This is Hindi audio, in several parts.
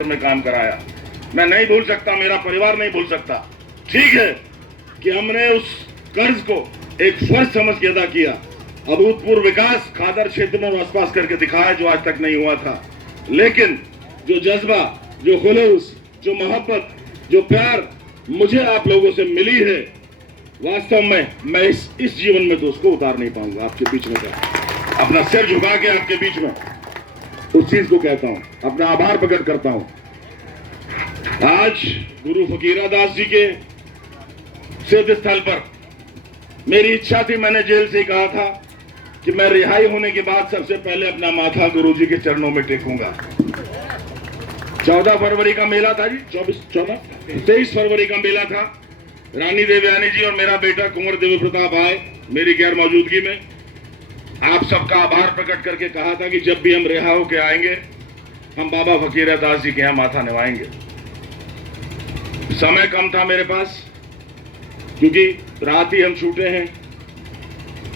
में काम कराया। मैं नहीं भूल सकता, मेरा परिवार नहीं भूल सकता। ठीक है कि हमने उस कर्ज को एक फर्ज समझ के अदा किया। अभूतपूर्व विकास खादर क्षेत्र में आसपास करके दिखाया जो आज तक नहीं हुआ था। लेकिन जो जज्बा, जो खुलूस, जो मोहब्बत, जो प्यार मुझे आप लोगों से मिली है, वास्तव में मैं इस जीवन में तो उसको उतार नहीं पाऊंगा। आपके बीच में अपना सिर झुका के आपके बीच में उस चीज को कहता हूं, अपना आभार प्रकट करता हूं। आज गुरु फकीरादास जी के सिद्ध स्थल पर मेरी इच्छा थी, मैंने जेल से कहा था कि मैं रिहाई होने के बाद सबसे पहले अपना माथा गुरु जी के चरणों में टेकूंगा। 14 फरवरी का मेला था जी, 23 फरवरी का मेला था। रानी देवयानी जी और मेरा बेटा कुंवर देव प्रताप आए मेरी गैर मौजूदगी में। आप सबका आभार प्रकट करके कहा था कि जब भी हम रिहा होके आएंगे हम बाबा फकीरादास जी के यहाँ माथा निभाएंगे। समय कम था मेरे पास, क्योंकि रात ही हम छूटे हैं।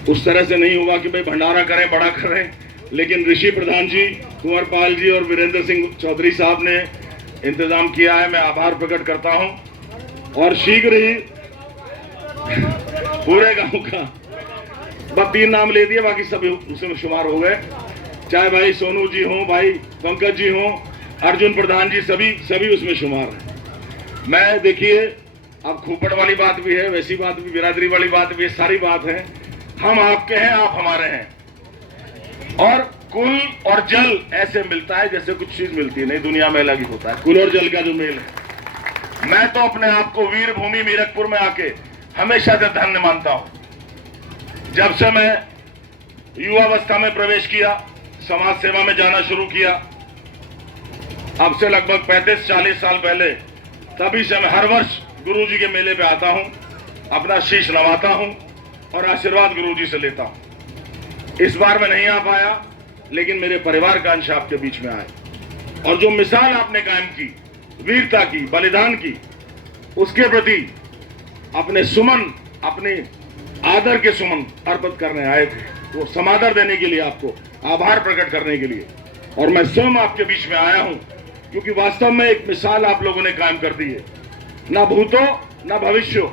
उस तरह से नहीं होगा कि भाई भंडारा करें, बड़ा करें। लेकिन ऋषि प्रधान जी, कुंवर पाल जी और वीरेंद्र सिंह चौधरी साहब ने इंतजाम किया है। मैं आभार प्रकट करता हूं और शीघ्र ही पूरे गांव का बस 3 नाम ले दिए, बाकी सब उसमें शुमार हो गए। चाहे भाई सोनू जी हों, भाई पंकज जी हों, अर्जुन प्रधान जी, सभी उसमें शुमार हैं। मैं देखिए, अब खूपड़ वाली बात भी है, वैसी बात भी, बिरादरी वाली बात भी है, सारी बात है। हम आपके हैं, आप हमारे हैं। और कुल और जल ऐसे मिलता है जैसे कुछ चीज मिलती है नहीं, दुनिया में अलग ही होता है कुल और जल का जो मेल है। मैं तो अपने आप को वीर भूमि मीरकपुर में आके हमेशा से धन्य मानता हूं। जब से मैं युवावस्था में प्रवेश किया, समाज सेवा में जाना शुरू किया, अब से लगभग 35-40 साल पहले, तभी से मैं हर वर्ष गुरु जी के मेले पे आता हूं, अपना शीश नवाता हूं और आशीर्वाद गुरु जी से लेता हूं। इस बार मैं नहीं आ पाया, लेकिन मेरे परिवार का अंश आपके बीच में आए और जो मिसाल आपने कायम की, वीरता की, बलिदान की, उसके प्रति अपने सुमन, अपने आदर के सुमन अर्पित करने आए थे। वो समादर देने के लिए, आपको आभार प्रकट करने के लिए। और मैं स्वयं आपके बीच में आया हूं, क्योंकि वास्तव में एक मिसाल आप लोगों ने कायम कर दी है। ना भूतो ना भविष्य,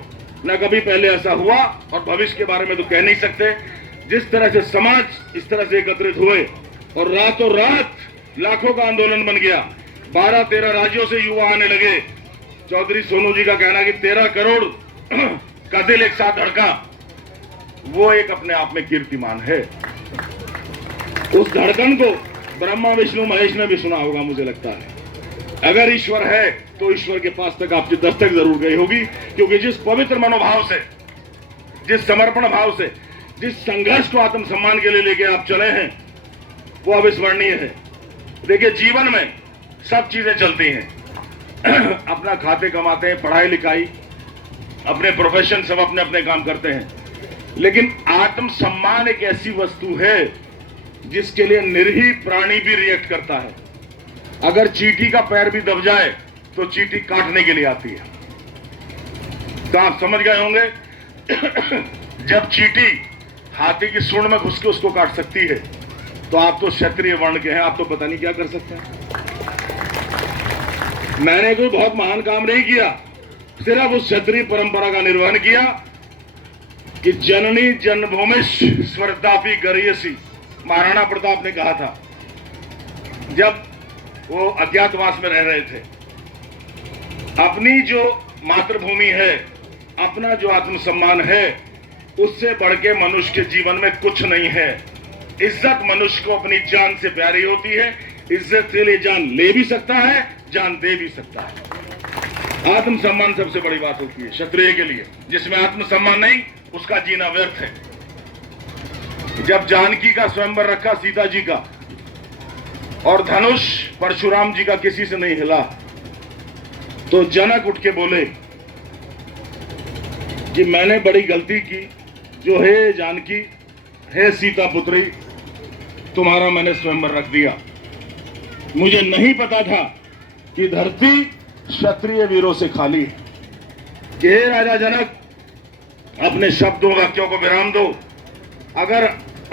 ना कभी पहले ऐसा हुआ और भविष्य के बारे में तो कह नहीं सकते। जिस तरह से समाज इस तरह से एकत्रित हुए और रातों रात लाखों का आंदोलन बन गया, 12-13 राज्यों से युवा आने लगे। चौधरी सोनू जी का कहना कि 13 करोड़ का दिल एक साथ धड़का, वो एक अपने आप में कीर्तिमान है। उस धड़कन को ब्रह्मा विष्णु महेश ने भी सुना होगा, मुझे लगता है। अगर ईश्वर है तो ईश्वर के पास तक आपकी दस्तक जरूर गई होगी, क्योंकि जिस पवित्र मनोभाव से, जिस समर्पण भाव से, जिस संघर्ष को आत्मसम्मान के लिए लेके आप चले हैं, वो अविस्मरणीय है। देखिए, जीवन में सब चीजें चलती हैं। अपना खाते कमाते हैं, पढ़ाई लिखाई, अपने प्रोफेशन, सब अपने अपने काम करते हैं। लेकिन आत्मसम्मान एक ऐसी वस्तु है जिसके लिए निरीह प्राणी भी रिएक्ट करता है। अगर चींटी का पैर भी दब जाए तो चींटी काटने के लिए आती है। तो आप समझ गए होंगे, जब चींटी हाथी की सूंड में घुस के उसको काट सकती है, तो आप तो क्षत्रिय वर्ण के हैं, आप तो पता नहीं क्या कर सकते हैं। मैंने कोई बहुत महान काम नहीं किया, सिर्फ उस क्षत्रिय परंपरा का निर्वहन किया कि जननी जन्मभूमि स्वर्दापि गरियसी, महाराणा प्रताप ने कहा था जब वो अज्ञातवास में रह रहे थे। अपनी जो मातृभूमि है, अपना जो आत्मसम्मान है, उससे बढ़ के मनुष्य के जीवन में कुछ नहीं है। इज्जत मनुष्य को अपनी जान से प्यारी होती है। इज्जत के लिए जान ले भी सकता है, जान दे भी सकता है। आत्मसम्मान सबसे बड़ी बात होती है क्षत्रिय के लिए। जिसमें आत्मसम्मान नहीं, उसका जीना व्यर्थ है। जब जानकी का स्वयंवर रखा सीता जी का, और धनुष परशुराम जी का किसी से नहीं हिला, तो जनक उठ के बोले कि मैंने बड़ी गलती की, जो है जानकी, है सीता पुत्री, तुम्हारा मैंने स्वयंवर रख दिया। मुझे नहीं पता था कि धरती क्षत्रिय वीरों से खाली है। कि हे राजा जनक, अपने शब्दों वाक्यों को विराम दो। अगर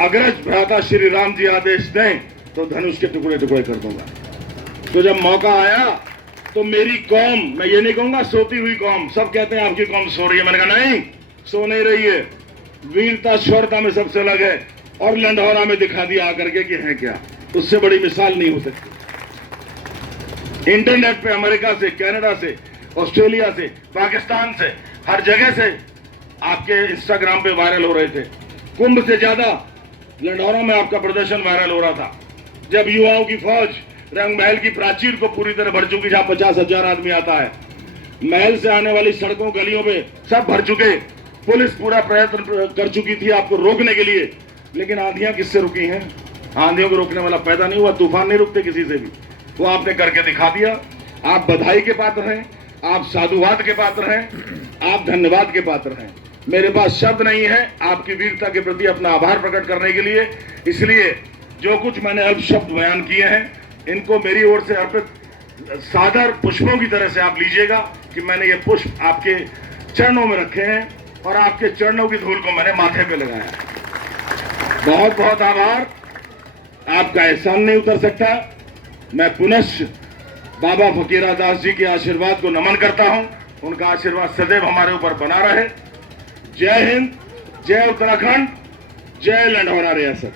अग्रज भ्राता श्री राम जी आदेश दें तो धनुष के टुकड़े टुकड़े कर दूंगा। तो जब मौका आया तो मेरी कौम, मैं ये नहीं कहूंगा सोती हुई कौम, सब कहते हैं आपकी कौम सो रही है, मैंने कहा नहीं, सो नहीं रही है। वीरता शौर्यता में सबसे अलग है और लंढौरा में दिखा दिया आकर के कि है क्या, उससे बड़ी मिसाल नहीं हो सकती। इंटरनेट पे अमेरिका से, कनाडा से, ऑस्ट्रेलिया से, पाकिस्तान से, हर जगह से आपके इंस्टाग्राम पे वायरल हो रहे थे। कुंभ से ज्यादा लंढौरा में आपका प्रदर्शन वायरल हो रहा था, जब युवाओं की फौज रंग महल की प्राचीर को पूरी तरह भर चुकी, जहां 50,000 आदमी आता है। महल से आने वाली सड़कों गलियों पे सब भर चुके, पुलिस पूरा प्रयत्न कर चुकी थी आपको रोकने के लिए, लेकिन आंधियां किससे रुकी हैं? आंधियों को रोकने वाला पैदा नहीं हुआ, तूफान नहीं रुकते किसी से भी, वो आपने करके दिखा दिया। आप बधाई के पात्र हैं, आप साधुवाद के पात्र हैं, आप धन्यवाद के पात्र हैं। मेरे पास शब्द नहीं है आपकी वीरता के प्रति अपना आभार प्रकट करने के लिए, इसलिए जो कुछ मैंने अल्प शब्द बयान किए हैं, इनको मेरी ओर से अर्पित सादर पुष्पों की तरह से आप लीजिएगा कि मैंने ये पुष्प आपके चरणों में रखे हैं और आपके चरणों की धूल को मैंने माथे पे लगाया। बहुत बहुत आभार, आपका एहसान नहीं उतर सकता। मैं पुनः बाबा फकीरा दास जी के आशीर्वाद को नमन करता हूं, उनका आशीर्वाद सदैव हमारे ऊपर बना रहे। जय हिंद, जय उत्तराखंड, जय लंढौरा रियासत।